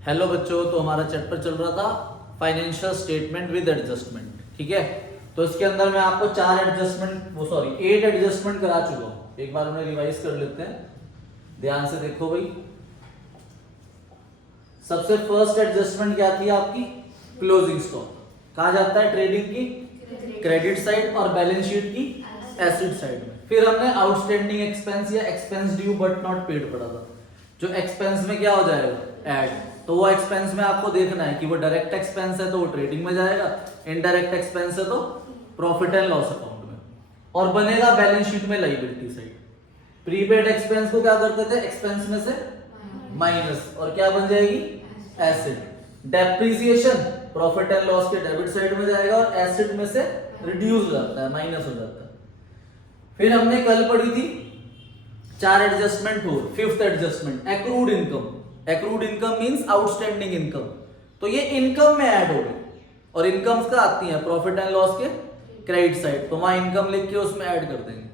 Hello बच्चों, तो हमारा चैप्टर चल रहा था फाइनेंशियल स्टेटमेंट विद एडजस्टमेंट। ठीक है, तो इसके अंदर मैं आपको 8 एडजस्टमेंट करा चुका हूँ। एक बार उन्हें रिवाइज कर लेते हैं, ध्यान से देखो भाई। सबसे फर्स्ट एडजस्टमेंट क्या थी आपकी? Closing stock. कहा जाता है ट्रेडिंग की क्रेडिट साइड और बैलेंस शीट की एसेट साइड में। फिर हमने आउटस्टैंडिंग एक्सपेंस या expense due but not paid पढ़ा था, जो एक्सपेंस में क्या हो जाएगा? ऐड। तो वो एक्सपेंस में आपको देखना है कि वो डायरेक्ट एक्सपेंस है तो वो ट्रेडिंग में जाएगा, इनडायरेक्ट एक्सपेंस है तो प्रॉफिट एंड लॉस अकाउंट में, और बनेगा बैलेंस शीट में लायबिलिटी साइड। प्रीपेड एक्सपेंस को क्या करते थे? एक्सपेंस में से माइनस, और क्या बन जाएगी? Asset. Depreciation profit and loss के डेबिट साइड में जाएगा और एसेट में से रिड्यूस हो जाता है, माइनस हो जाता है। फिर हमने कल पढ़ी थी 4 एडजस्टमेंट हो। Fifth adjustment accrued income. Accrued income means outstanding income, तो ये इनकम में ऐड हो गई, और इनकम्स का आती है प्रॉफिट एंड लॉस के क्रेडिट साइड, तो वहां इनकम लिख के उसमें ऐड कर देंगे।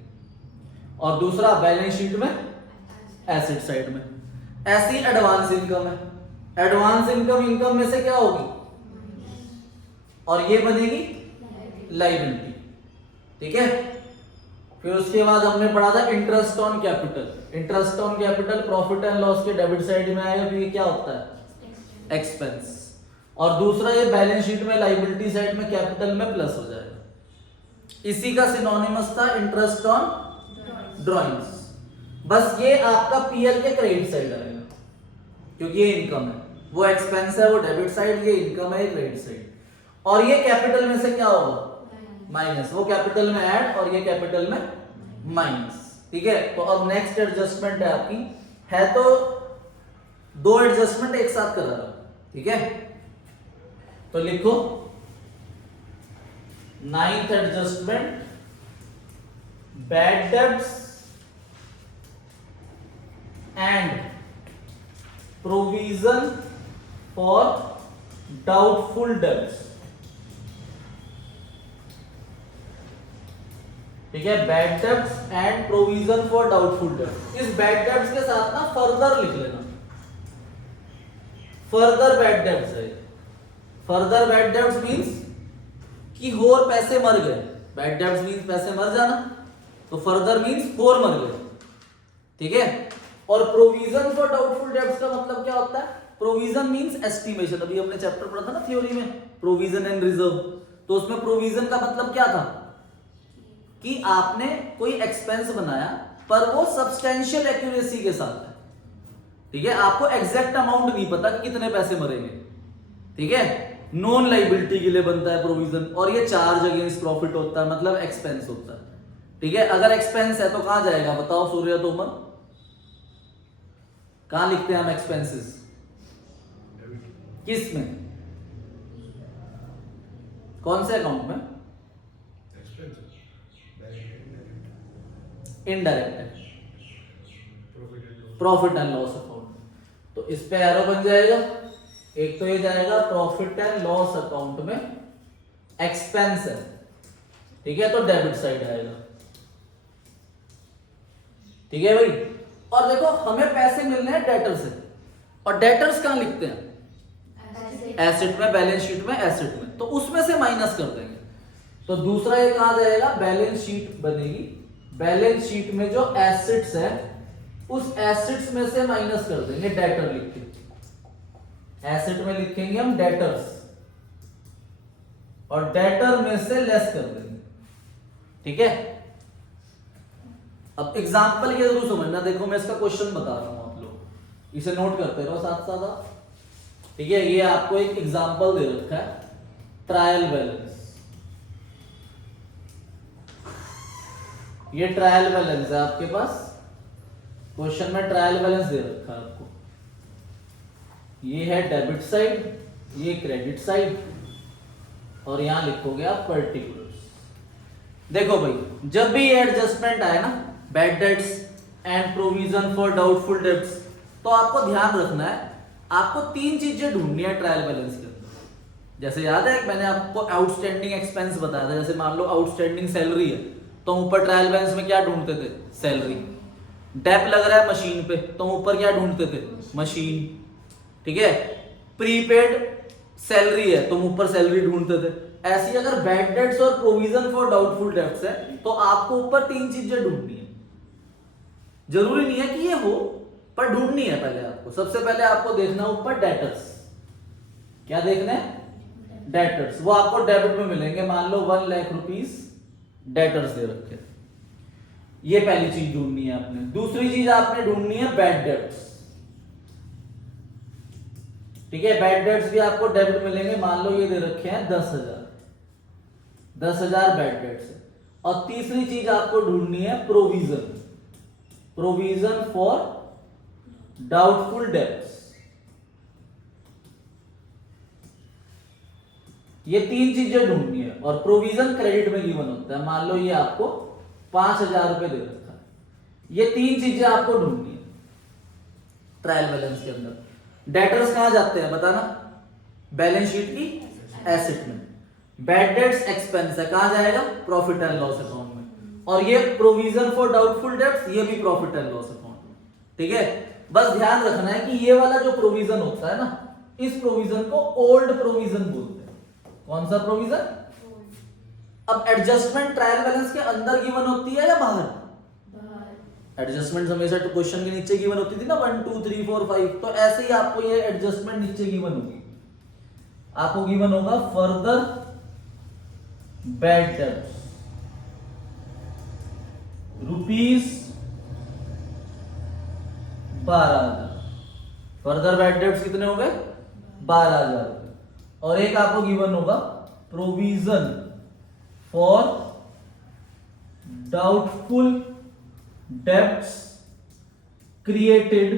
और दूसरा बैलेंस शीट में एसेट साइड में। ऐसी एडवांस इनकम है, एडवांस इनकम इनकम में से क्या होगी? और ये बनेगी लायबिलिटी। ठीक है, फिर उसके बाद हमने पढ़ा था interest on capital. Interest on capital profit and loss के डेबिट साइड में आएगा, तो ये क्या होता है? एक्सपेंस। और दूसरा ये बैलेंस शीट में लायबिलिटी साइड में कैपिटल में प्लस हो जाएगा। इसी का सिनोनिमस था इंटरेस्ट ऑन ड्रॉइंग्स। बस ये आपका पीएल के क्रेडिट साइड आएगा, क्योंकि ये इनकम है, वो एक्सपेंस है वो डेबिट साइड, ये इनकम है क्रेडिट साइड। और ये कैपिटल में से क्या होगा? माइनस। वो कैपिटल में ऐड और ये कैपिटल में माइनस। ठीक है, तो अब नेक्स्ट एडजस्टमेंट है आपकी, है तो 2 एडजस्टमेंट एक साथ करा रहा हूं। ठीक है, तो लिखो 9th adjustment bad debts and provision for doubtful debts. ठीक है, bad debts and provision for doubtful debts. इस बैड डेब्ट्स के साथ ना फर्दर लिख लेना, फर्दर बैड डेब्ट्स है। फर्दर बैड डेब्ट्स मींस कि और पैसे मर गए। बैड डेब्ट्स मींस पैसे मर जाना, तो फर्दर मींस और मर गए। ठीक है, और प्रोविजन फॉर डाउटफुल डेब्ट्स का मतलब क्या होता है? Provision means estimation. अभी हमने चैप्टर पढ़ा था ना थ्योरी में, प्रोविजन एंड रिजर्व, तो उसमें प्रोविजन का मतलब क्या था? कि आपने कोई एक्सपेंस बनाया पर वो सब्सटेंशियल एक्यूरेसी के साथ है। ठीक है, आपको एग्जैक्ट अमाउंट नहीं पता कि कितने पैसे मरेंगे। ठीक है, नॉन लायबिलिटी के लिए बनता है प्रोविजन, और ये चार्ज अगेंस्ट प्रॉफिट होता है, मतलब एक्सपेंस होता है। ठीक है, अगर एक्सपेंस है तो कहां जाएगा बताओ सूर्य तोमर? कहां लिखते हैं हम एक्सपेंसेस? किस में? कौन से अकाउंट में? इनडायरेक्ट है, प्रॉफिट एंड लॉस अकाउंट। तो इस पे एरो बन जाएगा, एक तो ये जाएगा प्रॉफिट एंड लॉस अकाउंट में, एक्सपेंस है। ठीक है, तो डेबिट साइड आएगा। ठीक है भाई, और देखो हमें पैसे मिलने हैं डेटर से, और डेटर्स कहां लिखते हैं? एसेट में, बैलेंस शीट में, एसेट में, तो उसमें से माइनस कर देंगे। तो दूसरा ये कहां जाएगा? बैलेंस शीट बनेगी, बैलेंस शीट में जो एसेट्स है उस एसेट्स में से माइनस कर देंगे, डेटर लिख के। एसेट में लिखेंगे हम डेटर्स, और डेटर में से लेस कर देंगे। ठीक है, अब एग्जांपल ये जरूर समझना। देखो मैं इसका क्वेश्चन बता रहा हूं, आप लोग इसे नोट करते रहो साथ साथ आप। ठीक है, ये आपको एक एग्जांपल दे रखा है, ट्रायल बैलेंस। ये ट्रायल बैलेंस है आपके पास, क्वेश्चन में ट्रायल बैलेंस दे रखा है आपको। ये है डेबिट साइड, ये क्रेडिट साइड, और यहां लिखोगे आप पर्टिकुलर्स। देखो भाई, जब भी ये एडजस्टमेंट आए ना, bad debts and provision for doubtful debts, तो आपको ध्यान रखना है, आपको 3 चीजें ढूंढनी है ट्रायल बैलेंस के अंदर। जैसे याद है मैंने आपको आउटस्टैंडिंग एक्सपेंस बताया था, जैसे मान लो आउटस्टैंडिंग सैलरी है, तो ऊपर ट्रायल बैलेंस में क्या ढूंढते थे? सैलरी। डेप लग रहा है मशीन पे, तो ऊपर क्या ढूंढते थे? मशीन। ठीक है, प्रीपेड सैलरी है, तुम ऊपर सैलरी ढूंढते थे, ऐसी अगर बैड डेट्स और प्रोविजन फॉर डाउटफुल डेट्स है तो आपको ऊपर 3 चीजें ढूंढनी है। जरूरी नहीं है कि ये हो, पर ढूंढनी है पहले आपको। सबसे पहले आपको देखना ऊपर डेटर्स। क्या देखना है? डेटर्स। वो आपको डेबिट में मिलेंगे, मान लो 1 लाख रुपीस डेटर्स दे रखे। ये पहली चीज ढूंढनी है आपने। दूसरी चीज आपने ढूंढनी है बैड डेट्स। ठीक है, बैड डेट्स भी आपको डेबिट मिलेंगे, मान लो ये दे रखे हैं 10,000 बैड डेट्स। और तीसरी चीज आपको ढूंढनी है provision, provision for doubtful debts. ये 3 चीजें ढूंढनी है। और प्रोविजन क्रेडिट में गिवन होता है, मान लो ये आपको 5,000 रुपए दे रखा है। ये 3 चीजें आपको ढूंढनी है ट्रायल बैलेंस के अंदर। डेटर्स कहां जाते हैं बताना? बैलेंस शीट की एसेट में। बैड डेट्स एक्सपेंस है, कहां जाएगा? प्रॉफिट एंड लॉस अकाउंट में। और ये प्रोविजन फॉर डाउटफुल डेट्स, ये भी प्रॉफिट एंड लॉस अकाउंट में। ठीक है, बस ध्यान रखना है कि ये वाला जो प्रोविजन होता है ना, इस प्रोविजन को ओल्ड प्रोविजन बोलते हैं। कौन सा प्रोविजन? अब एडजस्टमेंट ट्रायल बैलेंस के अंदर गिवन होती है या बाहर? एडजस्टमेंट हमेशा तो क्वेश्चन के नीचे गिवन होती थी ना, 1 2 3 4 5। तो ऐसे ही आपको ये एडजस्टमेंट नीचे गिवन होगी। आपको गिवन होगा further bad dates ₹12,000। Further bad dates कितने हो गए? 12,000। और एक आपको गिवन होगा provision for doubtful debts created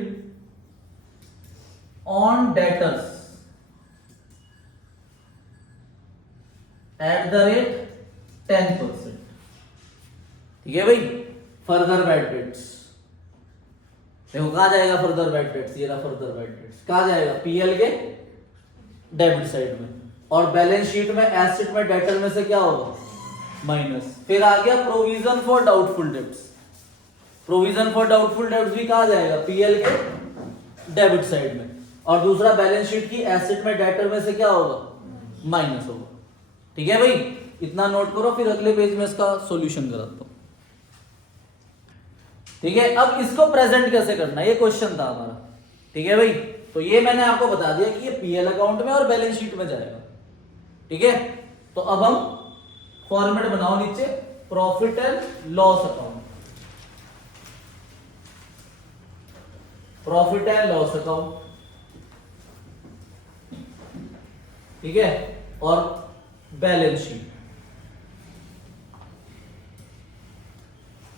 on debtors @ 10%। ठीक है भाई, फर्दर बैड डेट्स देखो कहां जाएगा फर्दर बैड डेट्स? ये रहा फर्दर बैड डेट्स। कहां जाएगा? पीएल के डेबिट साइड में। और बैलेंस शीट में एसेट में डेटर में से क्या होगा? माइनस। फिर आ गया provision for doubtful debts. Provision for doubtful debts भी कहां जाएगा? पीएल के डेबिट साइड में। और दूसरा बैलेंस शीट की एसेट में डेटर में से क्या होगा? माइनस होगा। ठीक है भाई, इतना नोट करो, फिर अगले पेज में इसका सॉल्यूशन कराता हूं। ठीक है, अब इसको प्रेजेंट कैसे करना, ये क्वेश्चन था हमारा। ठीक है भाई, तो ये मैंने आपको बता दिया कि ये पीएल अकाउंट में और बैलेंस शीट में जाएगा। ठीक है, तो अब हम फॉर्मेट बनाओ नीचे, profit and loss account. Profit and loss account. ठीक है, और balance sheet.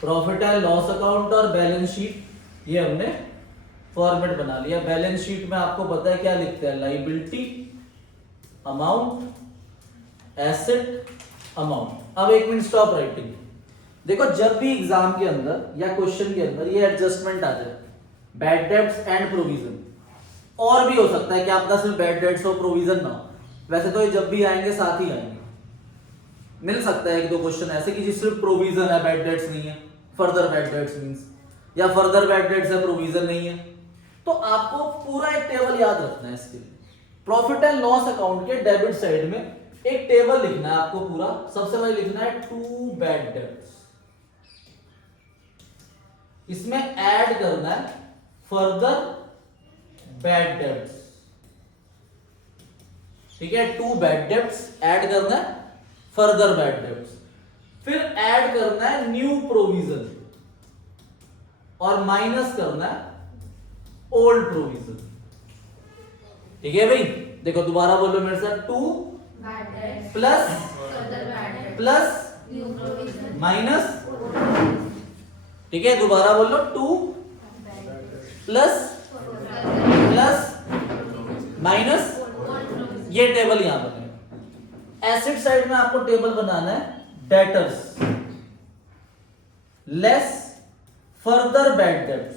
Profit and loss account और बैलेंस शीट, ये हमने फॉर्मेट बना लिया। बैलेंस शीट में आपको पता है क्या लिखते हैं? Liability amount, asset amount. अब 1 मिनट स्टॉप राइटिंग। देखो, जब भी एग्जाम के अंदर या क्वेश्चन के अंदर ये एडजस्टमेंट आ जाए, बैड डेट्स एंड प्रोविजन, और भी हो सकता है कि आपका सिर्फ बैड डेट्स और प्रोविजन ना हो, वैसे तो ये जब भी आएंगे साथ ही आएंगे। मिल सकता है 1 2 क्वेश्चन ऐसे कि जिस सिर्फ प्रोविजन है, बैड डेट्स नहीं है, फर्दर बैड डेट्स मींस, या फर्दर बैड डेट्स है, प्रोविजन नहीं है। तो आपको पूरा एक टेबल याद रखना है इसके लिए। प्रॉफिट एंड लॉस अकाउंट के डेबिट साइड में एक टेबल लिखना है आपको पूरा। सबसे पहले लिखना है 2 बैड डेट्स, इसमें ऐड करना है फर्दर बैड डेट्स। ठीक है, 2 बैड डेट्स ऐड करना है फर्दर बैड डेट्स। फिर ऐड करना है न्यू प्रोविजन और माइनस करना है ओल्ड प्रोविजन। ठीक है भाई, देखो दोबारा बोलो मेरे साथ, 2 प्लस माइनस। ठीक है, दोबारा बोलो, 2 प्लस माइनस। ये टेबल यहां बनेगा। एसेट साइड में आपको टेबल बनाना है debtors less further bad debts,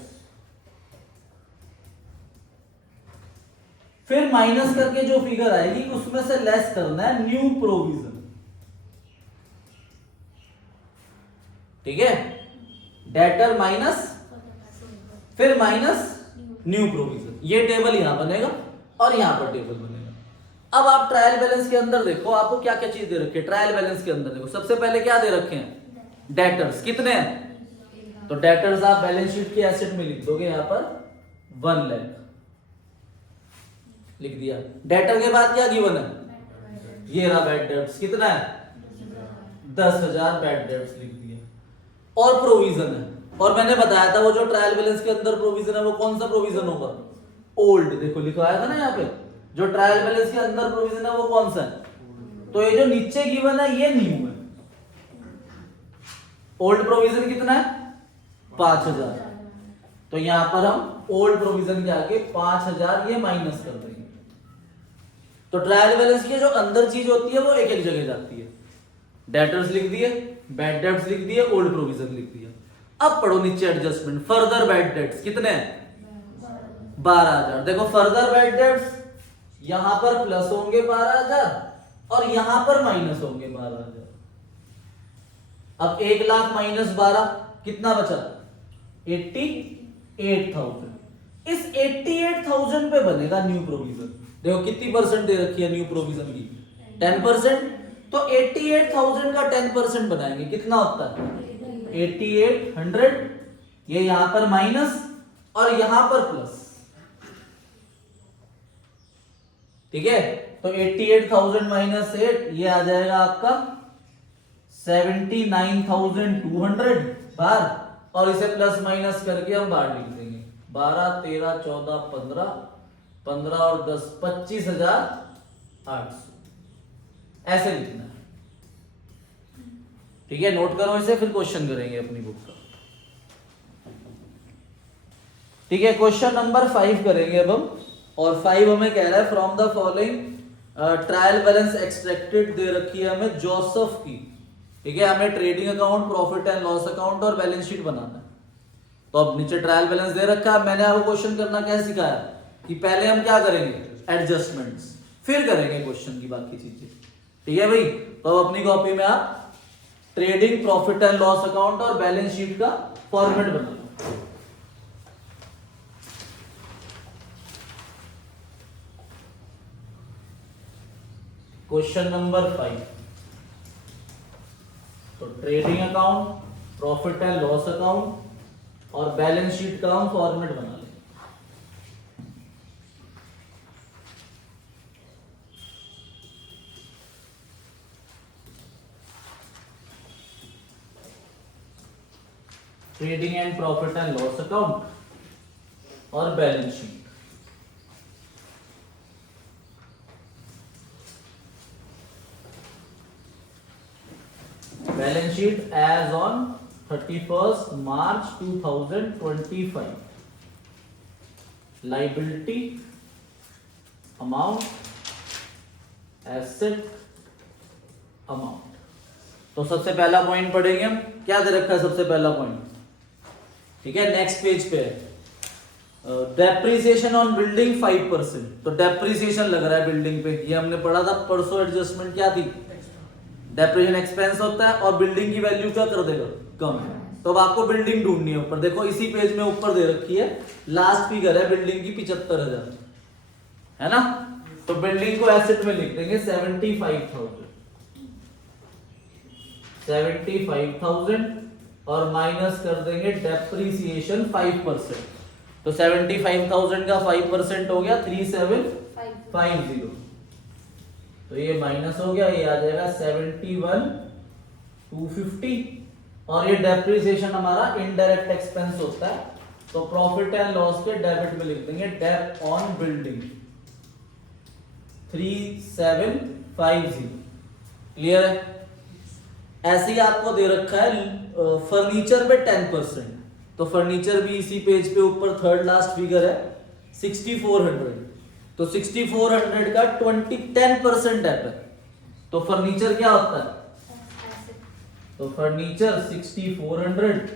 फिर माइनस करके जो फिगर आएगी उसमें से लेस करना है न्यू प्रोविजन। ठीक है, डेटर माइनस फिर माइनस न्यू प्रोविजन, ये टेबल यहां बनेगा। और यहाँ पर टेबल बनेगा। अब आप ट्रायल बैलेंस के अंदर देखो आपको क्या क्या चीज दे रखी है। ट्रायल बैलेंस के अंदर देखो सबसे पहले क्या दे रखे हैं, डेटर्स कितने हैं, तो डेटर्स आप बैलेंस शीट की एसेट में लिख दोगे यहाँ पर 1 लाख लिख दिया। डेटर के बाद क्या गिवन है, ये रहा बैड डेट्स, कितना है 10,000 बैड डेट्स लिख दिया। और प्रोविजन है, और मैंने बताया था वो जो ट्रायल बैलेंस के अंदर प्रोविजन है वो कौन सा प्रोविजन होगा, ओल्ड। देखो लिखवाया था ना यहाँ पे, जो ट्रायल बैलेंस के अंदर प्रोविजन है वो कौन सा है, तो ये जो नीचे गिवन है ये न्यू है। ओल्ड प्रोविजन कितना है 5,000, तो यहां पर हम ओल्ड प्रोविजन के आगे 5,000 ये माइनस कर देंगे। तो ट्रायल बैलेंस की जो अंदर चीज होती है वो एक एक जगह जाती है। डेटर्स लिख दिए, बैड डेट्स लिख दिए, ओल्ड प्रोविजन लिख दिया। अब पढ़ो नीचे एडजस्टमेंट, फर्दर बैड डेट्स कितने हैं 12,000। देखो फर्दर बैड डेट्स यहां पर प्लस होंगे 12,000 और यहां पर माइनस होंगे 12,000। अब 1 लाख माइनस 12 कितना बचा 88,000। इस 88,000 पे बनेगा न्यू प्रोविजन। देखो कितनी परसेंट दे रखी है न्यू प्रोविजन की 10%, तो 88,000 का 10% बनाएंगे कितना होता है 8800। ये यहां पर माइनस और यहां पर प्लस, ठीक है। तो 88,000 माइनस 8 ये आ जाएगा आपका 79,200 बार, और इसे प्लस माइनस करके हम बाहर लिख देंगे 12 13 14 15 15 और 10 25,800 ऐसे लिखना है, ठीक है। नोट करो इसे, फिर क्वेश्चन करेंगे अपनी बुक का, ठीक है। क्वेश्चन नंबर 5 करेंगे अब हम, और 5 हमें कह रहा है from the following trial balance extracted दे रखी है हमें जोसेफ की, ठीक है। हमें trading account, profit and loss account और बैलेंस शीट बनाना है। तो अब नीचे ट्रायल बैलेंस दे रखा है। मैंने आपको क्वेश्चन करना क्या सिखाया कि पहले हम क्या करेंगे एडजस्टमेंट्स, फिर करेंगे क्वेश्चन की बाकी चीजें, ठीक है भाई। तो अब अपनी कॉपी में आप trading, profit and loss account और बैलेंस शीट का फॉर्मेट बना लो। क्वेश्चन नंबर 5, तो trading account, profit and loss account और बैलेंस शीट का हम फॉर्मेट बना लें। Trading and profit and loss account और balance sheet. Balance sheet as on 31st March 2025, liability, amount, asset, amount. तो सबसे पहला पॉइंट पढ़ेंगे हम, क्या दे रखा है सबसे पहला पॉइंट, ठीक है। नेक्स्ट पेज पे डेप्रिसिएशन ऑन बिल्डिंग 5%, तो डेप्रिसिएशन लग रहा है बिल्डिंग पे, ये हमने पढ़ा था परसों। एडजस्टमेंट क्या थी, डेप्रिसिएशन एक्सपेंस होता है और बिल्डिंग की वैल्यू क्या कर देगा कम है। तो अब आपको बिल्डिंग ढूंढनी है ऊपर, देखो इसी पेज में ऊपर दे रखी है, लास्ट फिगर है बिल्डिंग की 75,000, है ना। तो बिल्डिंग को एसेट में लिख देंगे 75,000 और माइनस कर देंगे डेप्रिसिएशन 5%। तो 75,000 का 5% हो गया 3750, तो ये माइनस हो गया, ये आ जाएगा 71,250। और ये डेप्रिसिएशन हमारा इनडायरेक्ट एक्सपेंस होता है, तो प्रॉफिट एंड लॉस के डेबिट में लिख देंगे डेप ऑन बिल्डिंग 3750। क्लियर है। ऐसे ही आपको दे रखा है फर्नीचर पे 10%, तो फर्नीचर भी इसी पेज पे ऊपर थर्ड लास्ट फिगर है 6400, तो 6400 का 10% डेप है, तो फर्नीचर क्या होता है, तो फर्नीचर 6400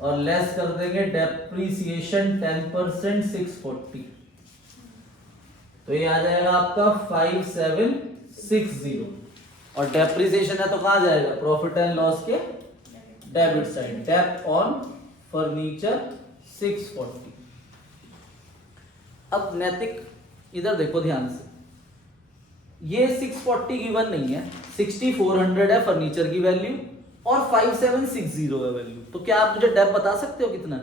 और लेस कर देंगे डेप्रिसिएशन 10% 640, तो ये आ जाएगा आपका 5760। और डेप्रिसिएशन है तो कहां जाएगा, प्रॉफिट एंड लॉस के debit side, dep on furniture 640। अब नैतिक इधर देखो ध्यान से, ये 640 गिवन नहीं है, 6400 है फर्नीचर की वैल्यू और 5760 है वैल्यू। तो क्या आप मुझे डेप बता सकते हो कितना है?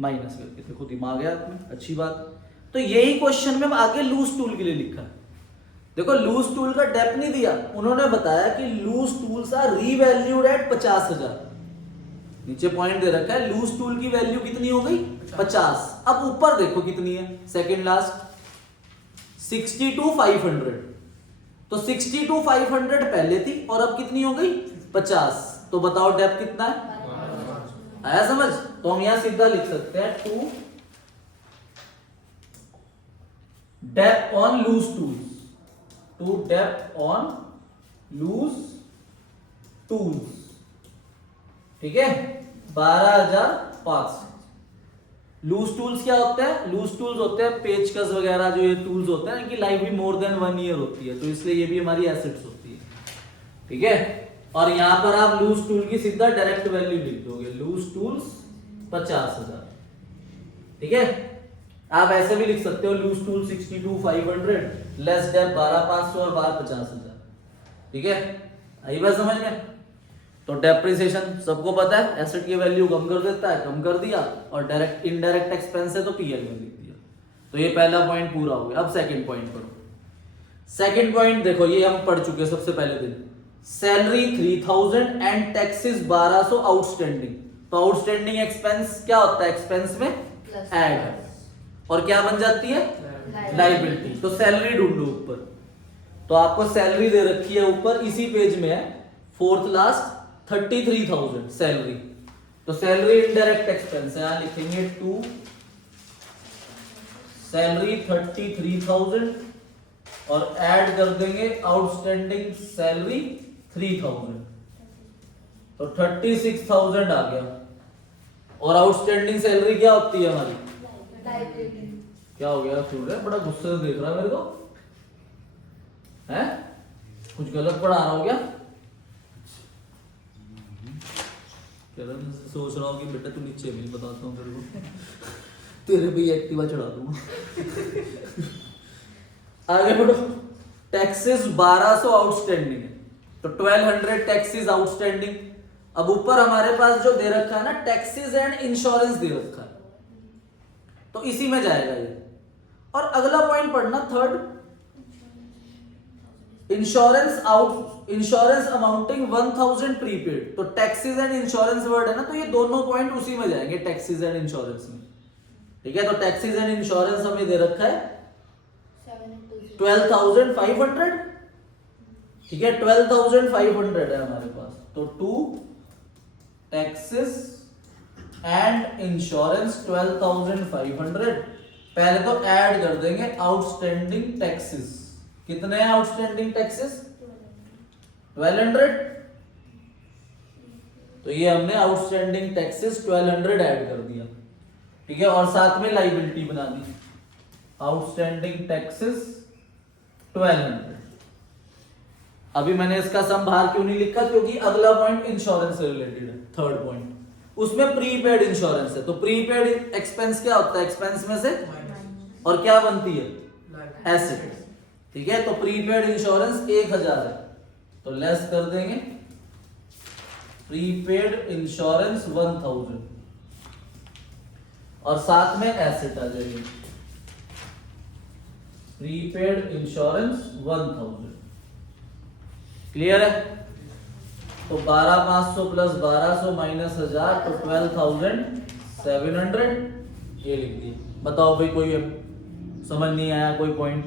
माइनस करके देखो, दिमाग है आप में, अच्छी बात। तो यही क्वेश्चन में आगे लूज टूल के लिए लिखा है। देखो लूज टूल का डेप नहीं दिया, उन्होंने बताया कि loose tools are revalued at 50,000। नीचे पॉइंट दे रखा है लूज टूल की वैल्यू कितनी हो गई 50। अब ऊपर देखो कितनी है, सेकंड लास्ट 62,500। तो 62,500 पहले थी और अब कितनी हो गई 50। तो बताओ डेप कितना है? आया समझ? तो हम यहां सीधा लिख सकते हैं to dep on loose tools, to dep on loose tools, ठीक है 12,500। लूज टूल्स क्या होते हैं? लूज टूल्स होते हैं पेचकस वगैरह, जो ये टूल्स होते हैं इनकी लाइफ भी मोर देन 1 ईयर होती है, तो इसलिए ये भी हमारी एसेट्स होती है, ठीक है। और यहां पर आप लूज टूल की सीधा डायरेक्ट वैल्यू लिख दोगे, लूज टूल्स 50,000, ठीक है। आप ऐसे भी लिख सकते हो लूज टूल 62,500 लेस डेप 12,500 और 12,50,000, ठीक है। आई बात समझ में? तो डेप्रिसिएशन सबको पता है, एसेट की वैल्यू कम कर देता है, कम कर दिया, और डायरेक्ट इनडायरेक्ट एक्सपेंस है तो पीएल में लिख दिया। तो ये पहला पॉइंट पूरा हो गया। अब सेकंड पॉइंट पढ़ो। सेकंड पॉइंट देखो, ये हम पढ़ चुके सबसे पहले दिन, सैलरी 3000 एंड टैक्सेस 1200 आउटस्टैंडिंग। तो आउटस्टैंडिंग एक्सपेंस क्या होता है? एक्सपेंस में ऐड, और क्या बन जाती है? लायबिलिटी। तो सैलरी ढूंढो ऊपर, तो आपको सैलरी दे रखी है ऊपर, इसी पेज में है, फोर्थ लास्ट 33,000 सैलरी। तो सैलरी इनडायरेक्ट एक्सपेंस है, यहां लिखेंगे टू सैलरी 33,000 और ऐड कर देंगे आउटस्टैंडिंग सैलरी 3,000, तो 36,000 आ गया। और आउटस्टैंडिंग सैलरी क्या होती है हमारी? क्या हो गया सूर्य, बड़ा गुस्से से देख रहा है मेरे को, है कुछ गलत पढ़ा रहा हो क्या? सोच रहा हूँ कि बेटा तू नीचे मिल, बताता हूँ तेरे को तेरे भी एक्टिवा चढ़ा दूंगा आगे बढ़ो। टैक्सेस 1200 आउटस्टैंडिंग है, तो 1200 टैक्सेस आउटस्टैंडिंग। अब ऊपर हमारे पास जो दे रखा है ना, टैक्सेस एंड इंश्योरेंस दे रखा है, तो इसी में जाएगा ये। और अगला पॉइंट पढ़ना थर्ड, इंश्योरेंस अमाउंटिंग 1000 प्रीपेड। तो टैक्सेस एंड इंश्योरेंस वर्ड है ना, तो ये दोनों पॉइंट उसी में जाएंगे, टैक्सेस एंड इंश्योरेंस में, ठीक है। तो टैक्सेस एंड इंश्योरेंस हमें दे रखा है 12,500, ठीक है 12,500 है हमारे पास। तो टू टैक्सेस एंड इंश्योरेंस 12,500। पहले तो ऐड कर देंगे आउटस्टैंडिंग टैक्सेस। कितने हैं आउटस्टैंडिंग टैक्सेस? 1200। तो ये हमने आउटस्टैंडिंग टैक्सेस 1200 ऐड कर दिया, ठीक है। और साथ में लाइबिलिटी बना दी, आउटस्टैंडिंग टैक्सेस 1200। अभी मैंने इसका सम बाहर क्यों नहीं लिखा? क्योंकि अगला पॉइंट इंश्योरेंस से रिलेटेड है, थर्ड पॉइंट, उसमें प्रीपेड इंश्योरेंस है। तो प्रीपेड एक्सपेंस क्या होता है? एक्सपेंस में से और क्या बनती है? एसेट, ठीक है। तो प्रीपेड इंश्योरेंस 1000 है, तो लेस कर देंगे प्रीपेड इंश्योरेंस 1000 और साथ में एसेट आ जाएगी प्रीपेड इंश्योरेंस 1000। क्लियर है? तो 12,500 प्लस 1200 माइनस 1000, तो 12,700 ये लिख दिए। बताओ भाई, कोई समझ नहीं आया कोई पॉइंट?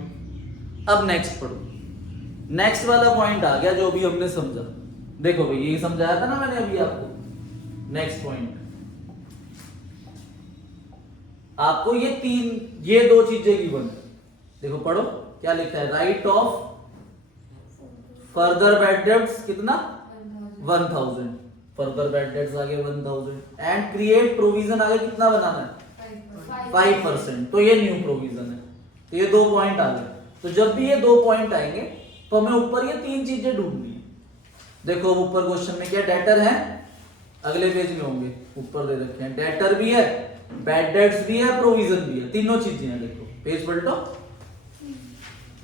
अब नेक्स्ट पढ़ो। नेक्स्ट वाला पॉइंट आ गया जो भी हमने समझा। देखो भाई, यही समझाया था ना मैंने अभी आपको। नेक्स्ट पॉइंट आपको ये दो चीजें गिवन। देखो पढ़ो क्या लिखा है, right of further bad dates कितना 1000, फर्दर बैड डेट्स आगे 1000 एंड क्रिएट प्रोविजन आगे कितना बनाना है 5%। तो ये न्यू प्रोविजन है। तो ये दो पॉइंट आ गए। तो जब भी ये दो पॉइंट आएंगे तो हमें ऊपर ये तीन चीजें ढूंढनी है। देखो ऊपर क्वेश्चन में क्या डेटर है, अगले पेज में होंगे, ऊपर दे रखे हैं डेटर भी है, बैड डेट्स भी है, प्रोविजन भी है, तीनों चीजें हैं। देखो पेज पलटो।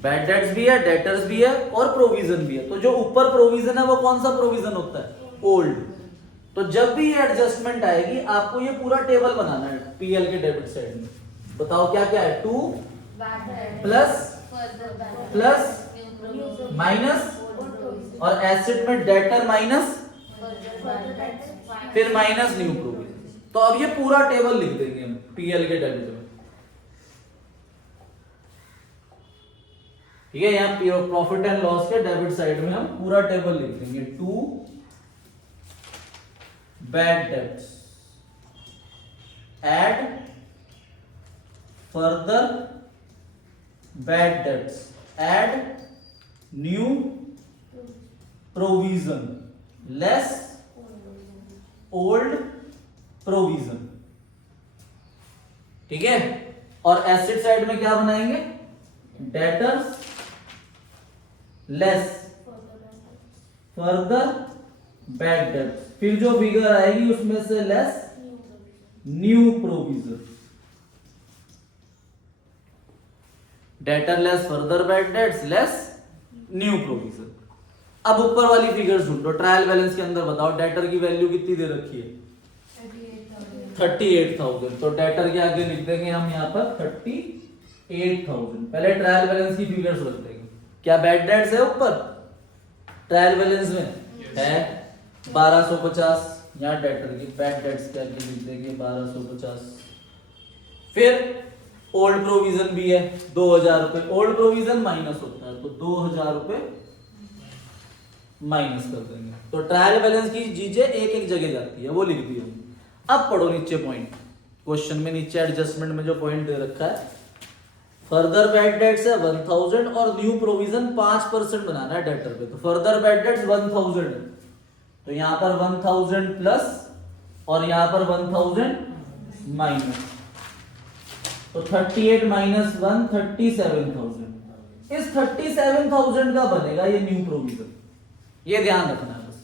बैड डेट्स भी है, डेटर्स भी है और प्रोविजन भी है। तो जो ऊपर प्रोविजन है वो कौन सा प्रोविजन होता है? ओल्ड। तो जब भी ये एडजस्टमेंट आएगी आपको ये पूरा टेबल बनाना है पीएल के डेबिट साइड में। बताओ क्या क्या है? 2 प्लस माइनस और एसेट में डेटर माइनस फिर माइनस न्यू प्रोविजन। तो अब ये पूरा टेबल लिख देंगे हम पीएल के डेबिट में। ठीक है, यहाँ प्रॉफिट एंड लॉस के डेबिट साइड में हम पूरा टेबल लिख देंगे। 2 bad debts add further bad debts add new provision less old provision. ठीक है, और एसेट साइड में क्या बनाएंगे? Debtors less further bad debts, फिर जो फिगर आएगी उसमें से less new provision. Debtor less further bad debts less new provision. अब ऊपर वाली फिगर्स ढूंढो। ट्रायल बैलेंस के अंदर बताओ डेटर की वैल्यू कितनी दे रखी है? 38,000। तो डेटर के आगे लिख देंगे हम यहाँ पर 38,000। पहले ट्रायल बैलेंस की फिगर्स रख देंगे। क्या बैड डेट्स है ऊपर ट्रायल बैलेंस में? है 1250। यहाँ डेटर की बैड डेट्स के आगे लिख देंगे 1250। फिर ओल्ड प्रोविजन भी है 2000 रुपए। ओल्ड प्रोविजन माइनस होता है तो 2000 रुपए माइनस कर देंगे। तो ट्रायल बैलेंस की चीजें एक एक जगह जाती है, वो लिख दी हमने। अब पढ़ो नीचे पॉइंट। क्वेश्चन में नीचे एडजस्टमेंट में जो पॉइंट दे रखा है, फर्दर बैड डेट्स है 1000 और न्यू प्रोविजन 5% बनाना है डेटर पे। तो फर्दर बैड डेट्स 1000 है तो यहां पर 1000 प्लस और यहां पर 1000 माइनस। तो 38 माइनस 1 37,000। इस 37,000 का बनेगा ये न्यू प्रोविजन। ये ध्यान रखना है बस।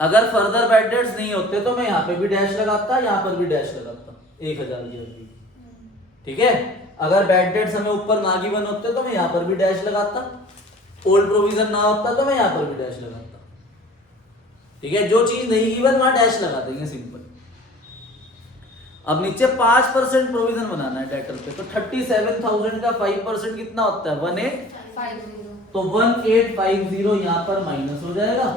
अगर फर्दर बैड डेट्स नहीं होते तो मैं यहाँ पे भी डैश लगाता, यहाँ पर भी डैश लगाता 1000 की अवधि। ठीक है, अगर बैड डेट्स हमें ऊपर ना गिवन होते तो मैं यहाँ पर भी डैश लगाता, ओल्ड प्रोविजन ना होता तो मैं यहाँ पर भी डैश लगाता। ठीक है, जो चीज नहीं गिवन वहां डैश लगा देंगे, सिंपल। अब नीचे 5% प्रोविजन बनाना है डेटर पे। तो 37,000 का 5% कितना होता है? 1850। तो 1850 यहां पर माइनस हो जाएगा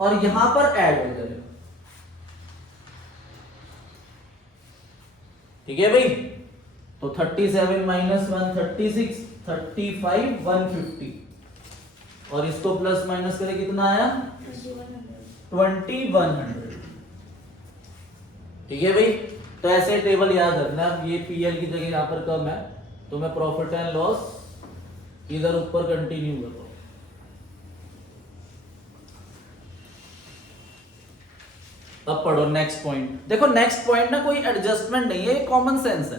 और यहां पर ऐड हो जाएगा। ठीक है भाई, तो 37 माइनस 1 36, 35 150 और इसको प्लस माइनस करें कितना आया? 2100। ठीक है भाई, तो ऐसे टेबल याद रखना। ये पीएल की जगह यहां पर कम है तो मैं प्रॉफिट एंड लॉस इधर ऊपर कंटिन्यू कर रहा हूं। अब पढ़ो नेक्स्ट पॉइंट। देखो नेक्स्ट पॉइंट ना कोई एडजस्टमेंट नहीं है, ये कॉमन सेंस है।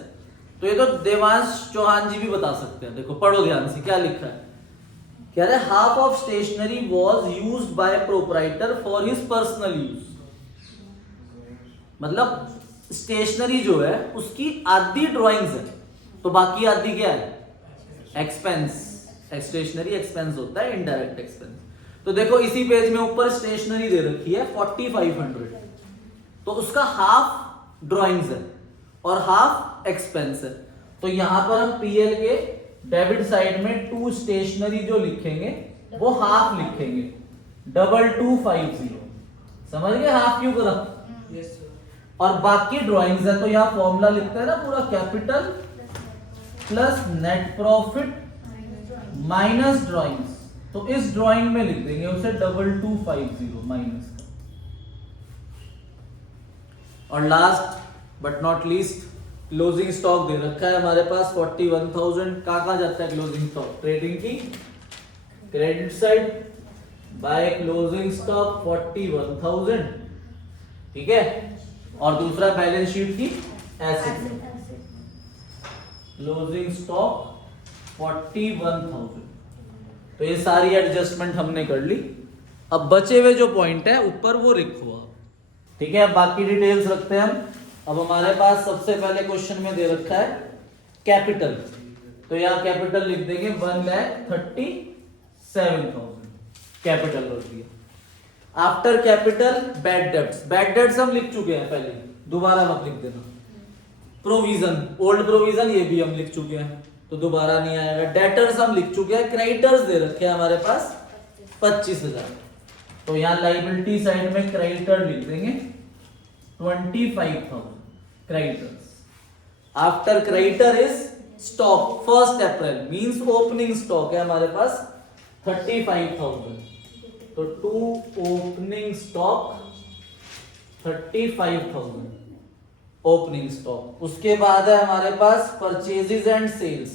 तो ये तो देवांश चौहान जी भी बता सकते हैं। देखो पढ़ो ध्यान से क्या लिखा है। कह रहे half of stationery was used by proprietor for his personal use. मतलब स्टेशनरी जो है उसकी आधी ड्राइंग्स है तो बाकी आधी क्या है? एक्सपेंस। स्टेशनरी एक्सपेंस होता है, इनडायरेक्ट एक्सपेंस। तो देखो इसी पेज में ऊपर स्टेशनरी दे रखी है 4500, तो उसका हाफ ड्राइंग्स है और हाफ एक्सपेंस है। तो यहां पर हम पीएल के डेबिट साइड में 2 स्टेशनरी जो लिखेंगे वो हाफ लिखेंगे 2250। समझ गए हाफ क्यों करा? यस। और बाकी ड्राइंग्स है तो यहाँ फॉर्मूला लिखते हैं ना पूरा, capital plus net profit minus drawings. तो इस ड्राइंग में लिख देंगे उसे 2250 माइनस। और last but not least closing stock दे रखा है हमारे पास 41,000। कहाँ जाता है क्लोजिंग स्टॉक? ट्रेडिंग की credit side by closing stock 41,000। ठीक है, और दूसरा बैलेंस शीट की एसेट क्लोजिंग स्टॉक 41,000। तो ये सारी एडजस्टमेंट हमने कर ली। अब बचे हुए जो पॉइंट है ऊपर वो लिखो आप। ठीक है, अब बाकी डिटेल्स रखते हैं हम। अब हमारे पास सबसे पहले क्वेश्चन में दे रखा है कैपिटल, तो यहाँ कैपिटल लिख देंगे 1,37,000 कैपिटल रख दिया। After capital bad debts, bad debts हम लिख चुके हैं पहले, दोबारा मत लिख देना। प्रोविजन, ओल्ड प्रोविजन ये भी हम लिख चुके हैं तो दोबारा नहीं आएगा। डेटर्स हम लिख चुके हैं, क्रेडिटर्स दे रखे हैं हमारे पास 25,000, तो यहाँ लाइबिलिटी साइड में क्रेडिटर लिख देंगे 25,000 creditors. After creditor is stock, 1 April means opening stock है हमारे पास 35,000, तो to opening stock 35,000 opening stock. उसके बाद है हमारे पास परचेजेस एंड सेल्स,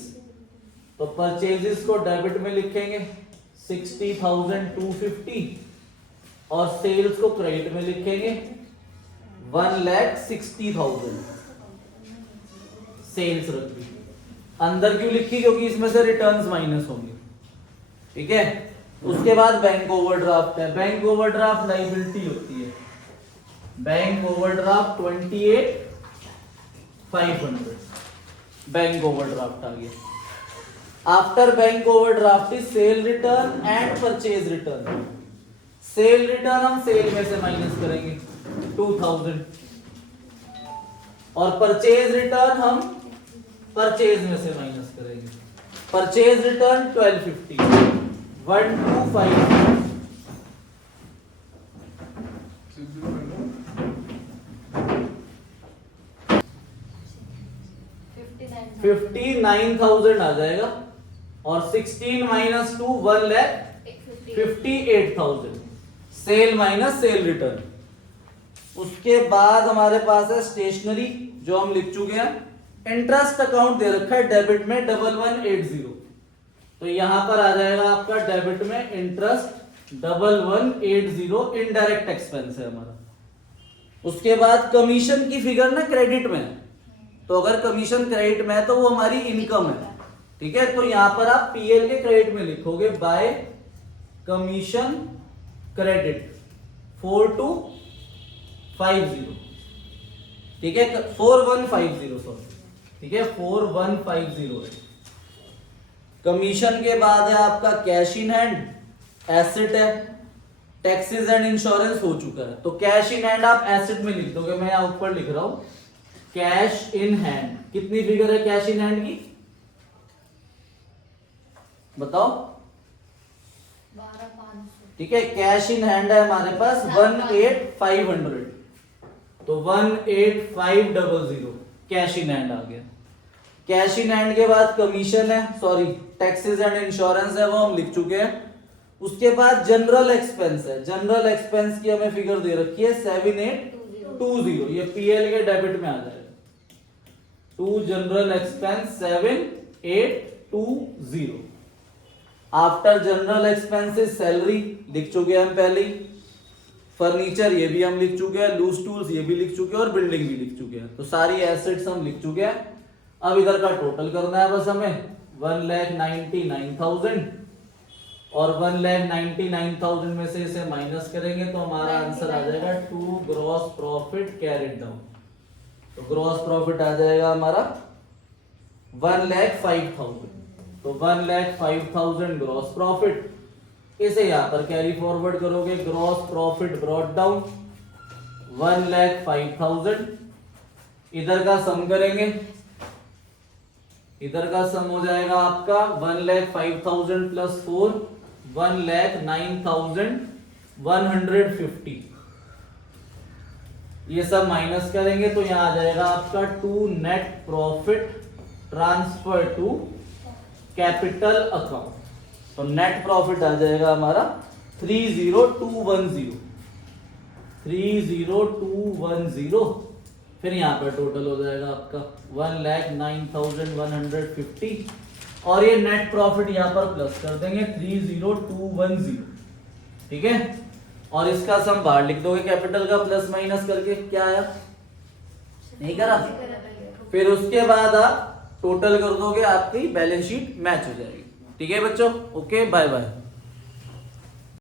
तो परचेजेस को डेबिट में लिखेंगे 60,250 और सेल्स को क्रेडिट में लिखेंगे 1,60,000 सेल्स रख दी। अंदर क्यों लिखी, क्योंकि इसमें से रिटर्न्स माइनस होंगे, ठीक है। उसके बाद बैंक ओवरड्राफ्ट है, बैंक ओवरड्राफ्ट लायबिलिटी होती है, बैंक ओवरड्राफ्ट 28,500 बैंक ओवरड्राफ्ट आ गया। After bank overdraft is cell return and purchase return. Cell return हम सेल में से माइनस करेंगे 2,000 और परचेज रिटर्न हम परचेज में से माइनस करेंगे। परचेज रिटर्न 1250 125 59,000 आ जाएगा और 16 minus 2 1,58,000 sale minus sale return. उसके बाद हमारे पास है स्टेशनरी जो हम लिख चुके हैं। इंटरेस्ट अकाउंट दे रखा है डेबिट में 1180, तो यहां पर आ जाएगा आपका डेबिट में इंटरेस्ट 1180 इनडायरेक्ट एक्सपेंस है हमारा। उसके बाद कमीशन की फिगर ना क्रेडिट में है, तो अगर कमीशन क्रेडिट में है तो वो हमारी इनकम है, ठीक है। तो यहां पर आप पीएल के क्रेडिट में लिखोगे बाय कमीशन क्रेडिट 4250, ठीक है 4150 सॉरी, ठीक है 4150 है। कमीशन के बाद है आपका कैश इन हैंड, एसेट है, टैक्सेस एंड इंश्योरेंस हो चुका है, तो कैश इन हैंड आप एसेट में लिख दोगे। मैं यहां ऊपर लिख रहा हूं कैश इन हैंड। कितनी फिगर है कैश इन हैंड की बताओ, 12,500, ठीक है। कैश इन हैंड है हमारे पास 18,500, तो 18,500 कैश इन हैंड आ गया। कैश इन हैंड के बाद कमीशन है, सॉरी टैक्सेस एंड इंश्योरेंस है, वो हम लिख चुके हैं। उसके बाद जनरल एक्सपेंस है, जनरल एक्सपेंस की हमें फिगर दे रखी है 7820, ये पीएल के डेबिट में आ जाएगा। To general expense 7820। After general expenses salary लिख चुके हैं हम पहले ही, फर्नीचर ये भी हम लिख चुके हैं, लूज टूल्स ये भी लिख चुके हैं और बिल्डिंग भी लिख चुके हैं, तो सारी एसेट्स हम लिख चुके हैं। अब इधर का टोटल करना है बस हमें 1,99,000 और 1,99,000 में से इसे माइनस करेंगे तो हमारा आंसर आ जाएगा to gross profit carried down. तो ग्रॉस प्रॉफिट आ जाएगा हमारा 1,05,000, तो 1,05,000 ग्रॉस प्रॉफिट। इसे यहां पर कैरी फॉरवर्ड करोगे, ग्रॉस प्रॉफिट ब्रॉट डाउन 1,05,000। इधर का सम करेंगे, इधर का सम हो जाएगा आपका 1,05,000 प्लस 4 1,09,150। ये सब माइनस करेंगे तो यहां आ जाएगा आपका to net profit transfer to capital account. तो नेट प्रॉफिट आ जाएगा हमारा 30,210, 30,210। फिर यहाँ पर टोटल हो जाएगा आपका 1,09,150 और ये नेट प्रॉफिट यहाँ पर प्लस कर देंगे 30,210, ठीक है। और इसका सम बाहर लिख दोगे कैपिटल का प्लस माइनस करके, क्या आया नहीं करा। फिर उसके बाद आप टोटल कर दोगे, आपकी बैलेंस शीट मैच हो जाएगी, ठीक है बच्चों। Okay bye bye.